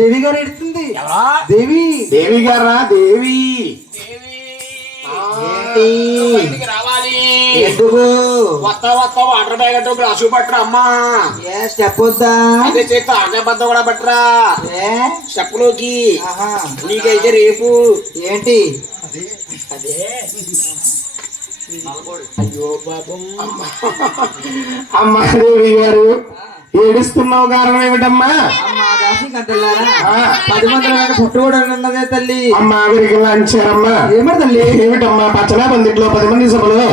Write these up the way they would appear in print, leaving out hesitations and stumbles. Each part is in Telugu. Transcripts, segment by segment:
దేవి గారు ఎడుతుంది. దేవి దేవి గారా? దేవి ఏంటి రావాలి? ఎందుకు వస్తా వాటర్ బ్యాగ్ అంటే గ్లాసు పట్టరా అమ్మా. ఏ స్టెప్ వద్దా? అదే చేస్తా ఆగే బద్ద కూడా పట్టరా ఏ స్టెప్లోకి. ఆహా. నీకైతే రేపు ఏంటి అదే అయ్యో పాపం. అమ్మా దేవి గారు ఏడుస్తున్నావు కారణం ఏమిటమ్మా? అమ్మా దాసి గంటలారా 10 మంది పుట్టు కూడా ఉన్నదే తల్లి. అమ్మా వీరికి లంచారమ్మా. ఏమడి తల్లి? ఏమిటమ్మా పచ్చనా పందిట్లో 10 మంది సభలో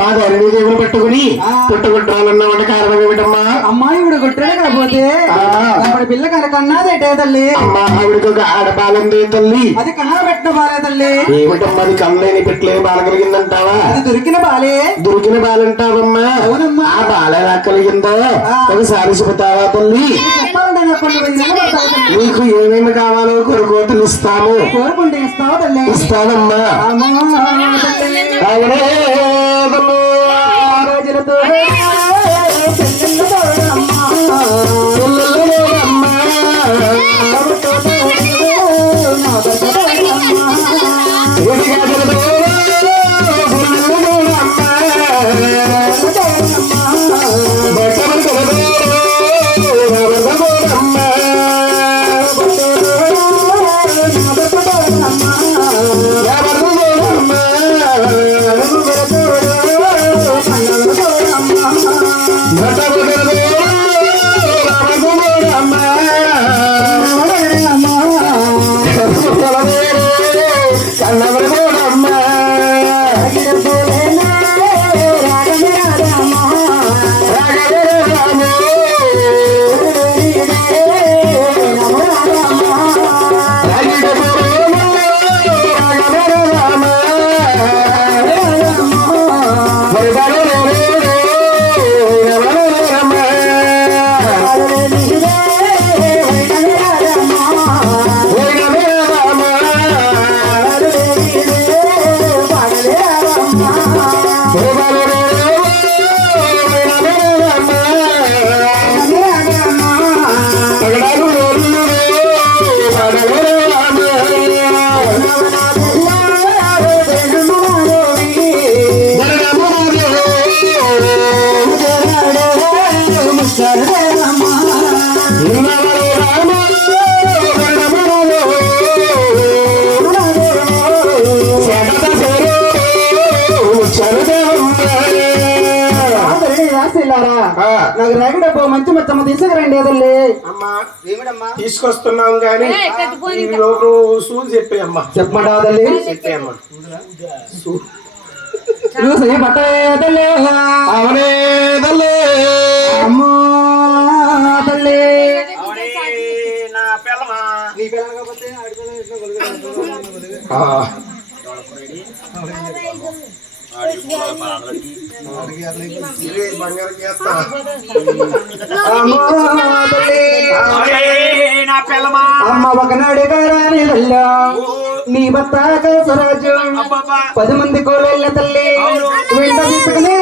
మా ధరణి దేవుని పట్టుకుని పుట్టుకుంటాలన్నమాట కారణం ఏమిటమ్మా? అమ్మాయి ఇప్పుడు కొట్టాడు కాకపోతే అప్పటి పిల్ల కనకన్నాదేటే తల్లి. అమ్మా ఆవిడకి ఒక ఆడబాలుంది తల్లి. అది కన్నా పెట్టిన బాలే తల్లి. ఏమిటమ్మా అది కళ్ళని పెట్టలేని బాల కలిగిందంటావా? అది దొరికిన బాలే. దొరికిన బాలంటావమ్మా? అవునమ్మా. ఆ బాల ఎలా కలిగిందో ఒకసారి చెబుతావా తల్లి? చెప్పాలంటే నీకు ఏమేమి కావాలో కోరుకోతలు ఇస్తాము. కోరుకుంటే ఇస్తావా తల్లి? ఇస్తానమ్మా. అవునే రోజులతో నాకు రాగిడబ్బో మంచి మొత్తం తీసుకురండి ఏదల్లే. అమ్మా తీసుకొస్తున్నాం గాని సూలు చెప్పేయమ్మా. చెప్పమంటావా తల్లి? చెప్పేయమ్మా. పట్టలే అవునే తల్లి. అమ్మో తల్లి. నా పిల్లమా నీ పిల్లలు కాకపోతే అమ్మ ఒకనాడు గారాని నీ భర్త స్వరాజ్యం 10 మంది కోళ్ళ తల్లి వెంట తీసుకునే